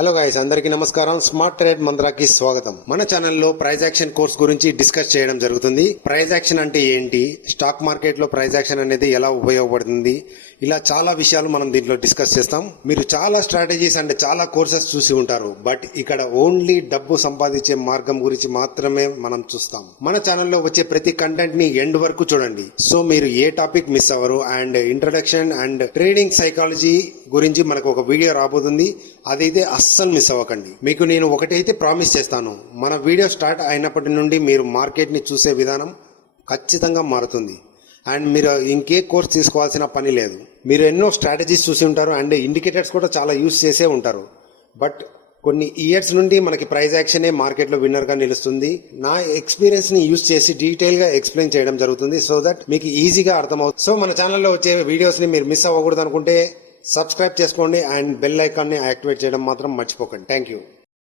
Hello guys, అందరికీ నమస్కారం. Smart trade మంత్రాకి స్వాగతం. మన ఛానల్లో ప్రైజ్ యాక్షన్ కోర్స్ గురించి డిస్కస్ చేయడం జరుగుతుంది. ప్రైజ్ యాక్షన్ అంటే ఏంటి, స్టాక్ మార్కెట్ లో ప్రైజ్ యాక్షన్ అనేది ఎలా ఉపయోగపడుతుంది, ఇలా చాలా విషయాలు మనం దీంట్లో డిస్కస్ చేస్తాం. మీరు చాలా స్ట్రాటజీస్ అండ్ చాలా కోర్సెస్ చూసి ఉంటారు, బట్ ఇక్కడ ఓన్లీ డబ్బు సంపాదించే మార్గం గురించి మాత్రమే మనం చూస్తాం. మన ఛానల్లో వచ్చే ప్రతి కంటెంట్ ని ఎండ్ వరకు చూడండి, సో మీరు ఏ టాపిక్ మిస్ అవ్వరు. And introduction and trading psychology గురించి మనకు ఒక వీడియో రాబోతుంది, అదైతే అస్సలు మిస్ అవ్వకండి. మీకు నేను ఒకటైతే ప్రామిస్ చేస్తాను, మన వీడియో స్టార్ట్ అయినప్పటి నుండి మీరు మార్కెట్ని చూసే విధానం ఖచ్చితంగా మారుతుంది. అండ్ మీరు ఇంకే కోర్స్ తీసుకోవాల్సిన పని లేదు. మీరు ఎన్నో స్ట్రాటజీస్ చూసి ఉంటారు అండ్ ఇండికేటర్స్ కూడా చాలా యూస్ చేసే ఉంటారు, బట్ కొన్ని ఇయర్స్ నుండి మనకి ప్రైజ్ యాక్షనే మార్కెట్లో విన్నర్గా నిలుస్తుంది. నా ఎక్స్పీరియన్స్ని యూస్ చేసి డీటెయిల్గా ఎక్స్ప్లెయిన్ చేయడం జరుగుతుంది, సో దట్ మీకు ఈజీగా అర్థమవుతుంది. సో మన ఛానల్లో వచ్చే వీడియోస్ని మీరు మిస్ అవ్వకూడదు అనుకుంటే సబ్స్క్రైబ్ చేసుకోండి అండ్ బెల్ ఐకాన్ని యాక్టివేట్ చేయడం మాత్రం మర్చిపోకండి. Thank you.